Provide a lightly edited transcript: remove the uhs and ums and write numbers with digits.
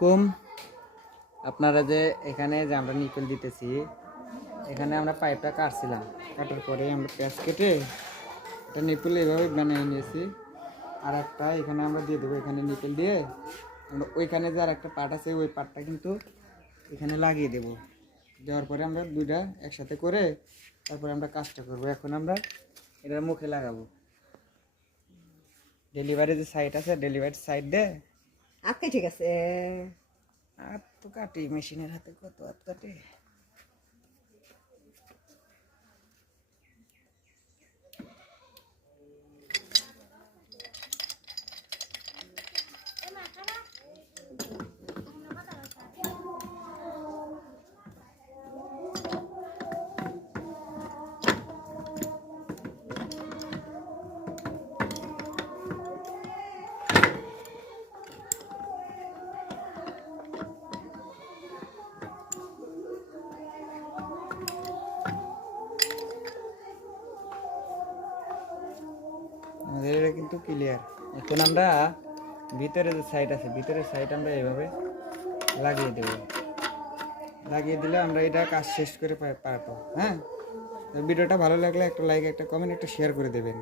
কম আপনারা যে এখানে যে আমরা নিকেল দিতেছি, এখানে আমরা পাইপটা কাটছিলাম, কাটার পরে আমরা প্যাঁচ কেটে এটা নিকেল এভাবে বানিয়ে নিয়েছি। আর একটা এখানে আমরা দিয়ে দেবো, এখানে নিকেল দিয়ে আমরা ওইখানে যে আর একটা পার্ট আছে ওই পার্টটা কিন্তু এখানে লাগিয়ে দেব। দেওয়ার পরে আমরা দুইটা একসাথে করে তারপরে আমরা কাজটা করবো। এখন আমরা এটার মুখে লাগাবো। ডেলিভারি যে সাইড আছে, ডেলিভারি সাইড দে আজকে ঠিক আছে। আর তো কাটি মেশিনের হাতে কত হাত কাটে। আমাদের এটা কিন্তু ক্লিয়ার। এখন আমরা ভিতরে যে সাইড আছে, ভিতরের সাইড আমরা এইভাবে লাগিয়ে দেব। লাগিয়ে দিলে আমরা এটা কাজ শেষ করে পারবো। হ্যাঁ, ভিডিওটা ভালো লাগলে একটা লাইক, একটা কমেন্ট, একটা শেয়ার করে দেবেন।